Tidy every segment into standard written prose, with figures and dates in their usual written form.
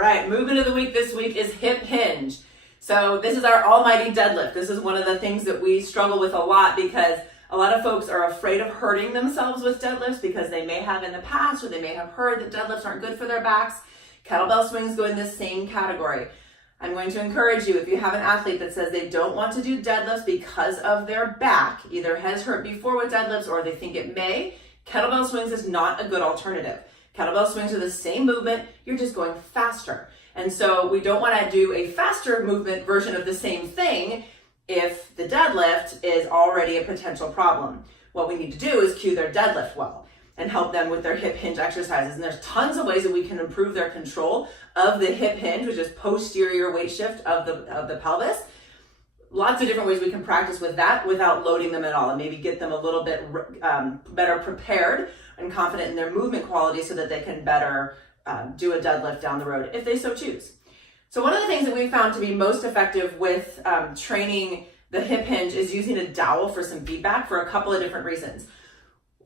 All right, movement of the week this week is hip hinge. So this is our almighty deadlift. This is one of the things that we struggle with a lot because a lot of folks are afraid of hurting themselves with deadlifts because they may have in the past or they may have heard that deadlifts aren't good for their backs. Kettlebell swings go in this same category. I'm going to encourage you, if you have an athlete that says they don't want to do deadlifts because of their back, either has hurt before with deadlifts or they think it may, kettlebell swings is not a good alternative. Kettlebell swings are the same movement, you're just going faster. And so we don't want to do a faster movement version of the same thing if the deadlift is already a potential problem. What we need to do is cue their deadlift well and help them with their hip hinge exercises. And there's tons of ways that we can improve their control of the hip hinge, which is posterior weight shift of the pelvis. Lots of different ways we can practice with that without loading them at all and maybe get them a little bit better prepared and confident in their movement quality so that they can better do a deadlift down the road if they so choose. So one of the things that we found to be most effective with training the hip hinge is using a dowel for some feedback for a couple of different reasons.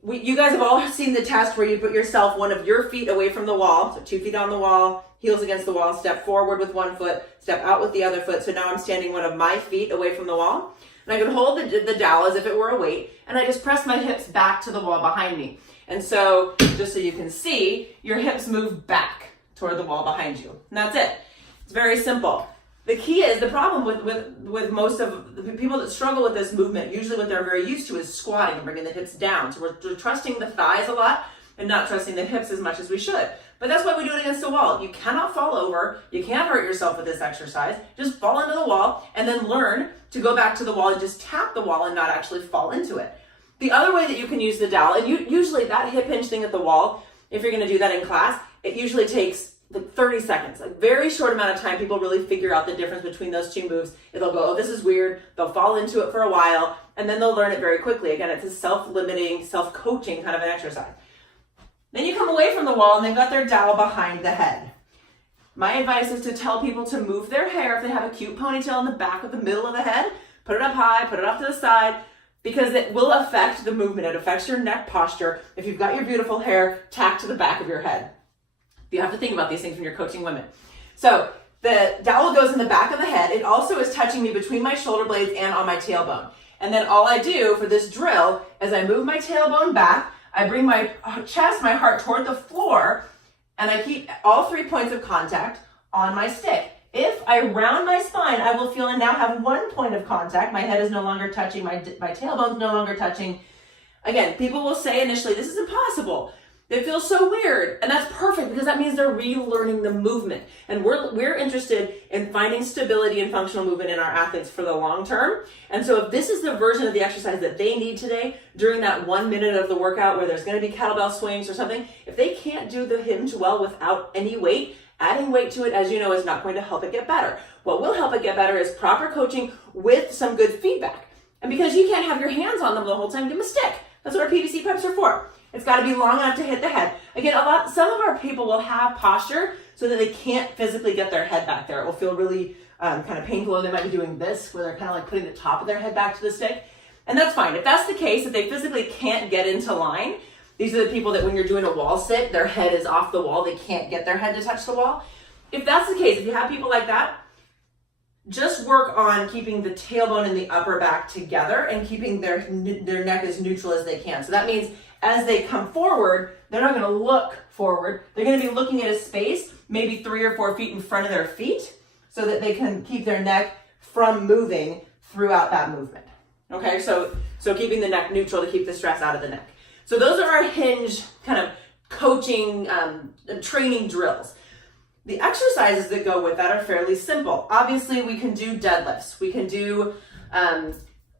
You guys have all seen the test where you put yourself one of your feet away from the wall, so 2 feet on the wall, heels against the wall, step forward with one foot, step out with the other foot. So now I'm standing one of my feet away from the wall. And I can hold the dowel as if it were a weight, and I just press my hips back to the wall behind me. And so, just so you can see, your hips move back toward the wall behind you. And that's it. It's very simple. The key is, the problem with most of the people that struggle with this movement, usually what they're very used to is squatting and bringing the hips down. So we're trusting the thighs a lot and not trusting the hips as much as we should. But that's why we do it against the wall. You cannot fall over. You can't hurt yourself with this exercise. Just fall into the wall and then learn to go back to the wall and just tap the wall and not actually fall into it. The other way that you can use the dowel, and usually that hip hinge thing at the wall, if you're going to do that in class, it usually takes like 30 seconds, a very short amount of time. People really figure out the difference between those two moves. They'll go, oh, this is weird. They'll fall into it for a while, and then they'll learn it very quickly. Again, it's a self-limiting, self-coaching kind of an exercise. Then you come away from the wall, and they've got their dowel behind the head. My advice is to tell people to move their hair if they have a cute ponytail in the back of the middle of the head, put it up high, put it off to the side, because it will affect the movement. It affects your neck posture. If you've got your beautiful hair tacked to the back of your head. You have to think about these things when you're coaching women. So the dowel goes in the back of the head. It also is touching me between my shoulder blades and on my tailbone. And then all I do for this drill is I move my tailbone back, I bring my chest, my heart toward the floor, and I keep all 3 points of contact on my stick. If I round my spine, I will feel I now have 1 point of contact. My head is no longer touching, my tailbone is no longer touching. Again, people will say initially, this is impossible. It feels so weird, and that's perfect because that means they're relearning the movement. And we're interested in finding stability and functional movement in our athletes for the long term. And so if this is the version of the exercise that they need today during that 1 minute of the workout where there's going to be kettlebell swings or something, if they can't do the hinge well without any weight, adding weight to it, as you know, is not going to help it get better. What will help it get better is proper coaching with some good feedback. And because you can't have your hands on them the whole time, give them a stick. That's what our PVC pipes are for. It's got to be long enough to hit the head. Again, some of our people will have posture so that they can't physically get their head back there. It will feel really kind of painful, or they might be doing this, where they're kind of like putting the top of their head back to the stick. And that's fine. If that's the case, if they physically can't get into line, these are the people that when you're doing a wall sit, their head is off the wall. They can't get their head to touch the wall. If that's the case, if you have people like that, just work on keeping the tailbone and the upper back together and keeping their neck as neutral as they can. So that means as they come forward, they're not going to look forward. They're going to be looking at a space, maybe 3 or 4 feet in front of their feet, so that they can keep their neck from moving throughout that movement. Okay, so keeping the neck neutral to keep the stress out of the neck. So those are our hinge kind of coaching, training drills. The exercises that go with that are fairly simple. Obviously, we can do deadlifts. We can do,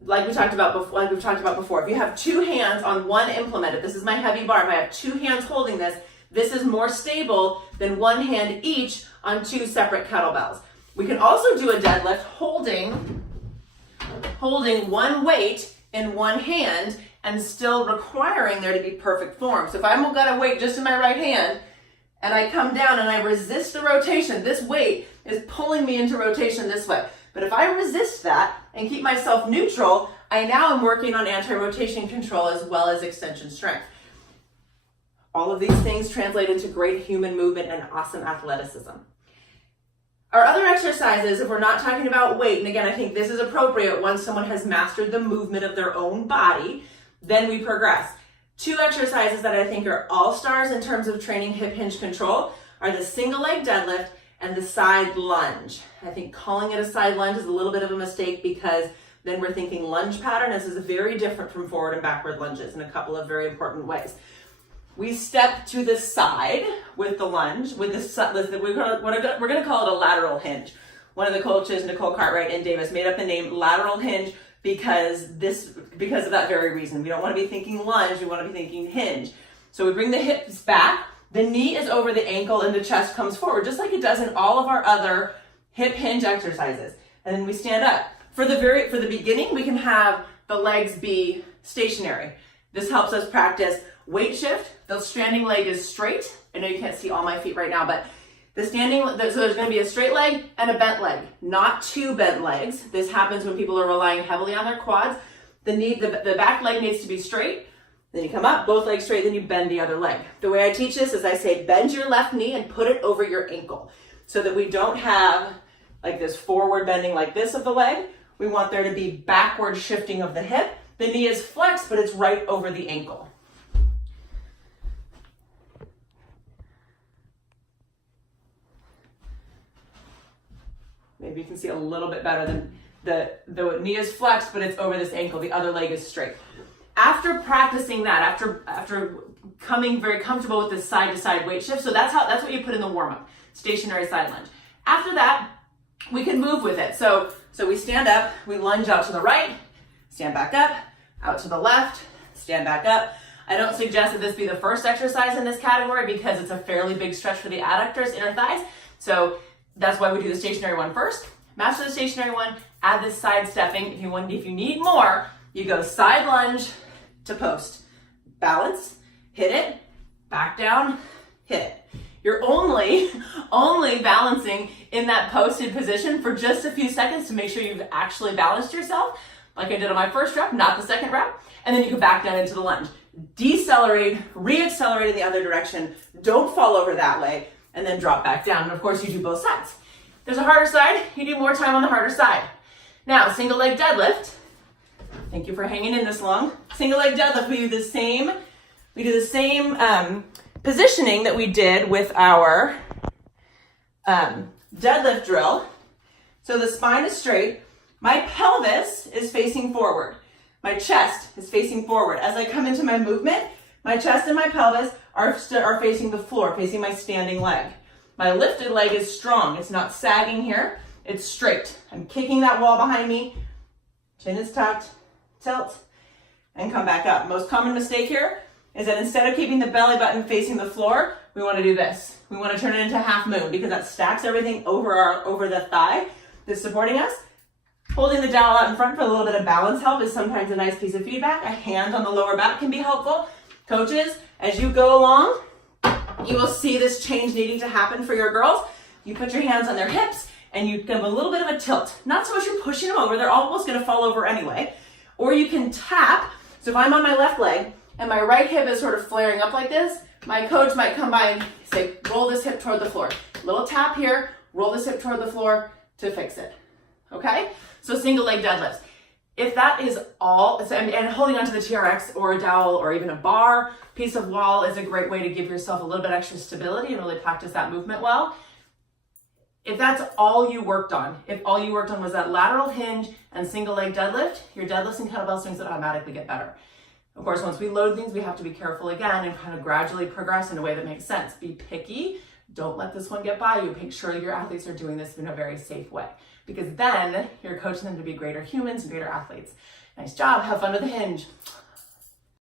like we've talked about before. If you have 2 hands on one implement, if this is my heavy bar, if I have 2 hands holding this, this is more stable than 1 hand each on 2 separate kettlebells. We can also do a deadlift holding 1 weight in 1 hand and still requiring there to be perfect form. So if I've got a weight just in my right hand, and I come down and I resist the rotation, this weight is pulling me into rotation this way. But if I resist that and keep myself neutral, I now am working on anti-rotation control as well as extension strength. All of these things translate into great human movement and awesome athleticism. Our other exercises, if we're not talking about weight, and again, I think this is appropriate once someone has mastered the movement of their own body, then we progress. 2 exercises that I think are all-stars in terms of training hip hinge control are the single leg deadlift and the side lunge. I think calling it a side lunge is a little bit of a mistake because then we're thinking lunge pattern. This is very different from forward and backward lunges in a couple of very important ways. We step to the side with the lunge, with this, we're gonna call it a lateral hinge. One of the coaches, Nicole Cartwright and Davis, made up the name lateral hinge because of that very reason. We don't want to be thinking lunge, we want to be thinking hinge. So we bring the hips back, the knee is over the ankle, and the chest comes forward, just like it does in all of our other hip hinge exercises. And then we stand up. For the beginning, we can have the legs be stationary. This helps us practice weight shift. The standing leg is straight. I know you can't see all my feet right now, but so there's going to be a straight leg and a bent leg, not 2 bent legs. This happens when people are relying heavily on their quads. The back leg needs to be straight. Then you come up, both legs straight, then you bend the other leg. The way I teach this is I say bend your left knee and put it over your ankle so that we don't have like this forward bending like this of the leg. We want there to be backward shifting of the hip. The knee is flexed, but it's right over the ankle. Maybe you can see a little bit better than the knee is flexed, but it's over this ankle. The other leg is straight. After practicing that, after coming very comfortable with this side-to-side weight shift, so that's what you put in the warm-up, stationary side lunge. After that, we can move with it. So we stand up, we lunge out to the right, stand back up, out to the left, stand back up. I don't suggest that this be the first exercise in this category because it's a fairly big stretch for the adductors, inner thighs. So that's why we do the stationary one first. Master the stationary one, add this side stepping. If you need more, you go side lunge to post. Balance, hit it, back down, hit it. You're only balancing in that posted position for just a few seconds to make sure you've actually balanced yourself, like I did on my first rep, not the second rep, and then you go back down into the lunge. Decelerate, re-accelerate in the other direction, don't fall over that way, and then drop back down. And of course you do both sides. There's a harder side, you do more time on the harder side. Now, single leg deadlift. Thank you for hanging in this long. Single leg deadlift, we do the same positioning that we did with our deadlift drill. So the spine is straight. My pelvis is facing forward. My chest is facing forward. As I come into my movement, my chest and my pelvis are facing the floor, facing my standing leg. My lifted leg is strong. It's not sagging here. It's straight. I'm kicking that wall behind me. Chin is tucked, tilt, and come back up. Most common mistake here is that instead of keeping the belly button facing the floor, we want to do this. We want to turn it into half moon because that stacks everything over the thigh that's supporting us. Holding the dowel out in front for a little bit of balance help is sometimes a nice piece of feedback. A hand on the lower back can be helpful. Coaches, as you go along, you will see this change needing to happen for your girls. You put your hands on their hips and you give a little bit of a tilt. Not so much you're pushing them over, they're almost gonna fall over anyway. Or you can tap. So if I'm on my left leg and my right hip is sort of flaring up like this, my coach might come by and say, roll this hip toward the floor. Little tap here, roll this hip toward the floor to fix it. Okay? So single leg deadlifts. If that is all, and holding onto the TRX or a dowel or even a bar, piece of wall is a great way to give yourself a little bit extra stability and really practice that movement well. If that's all you worked on, if all you worked on was that lateral hinge and single leg deadlift, your deadlifts and kettlebell swings would automatically get better. Of course, once we load things, we have to be careful again and kind of gradually progress in a way that makes sense. Be picky. Don't let this one get by you. Make sure your athletes are doing this in a very safe way, because then you're coaching them to be greater humans and greater athletes. Nice job. Have fun with the hinge.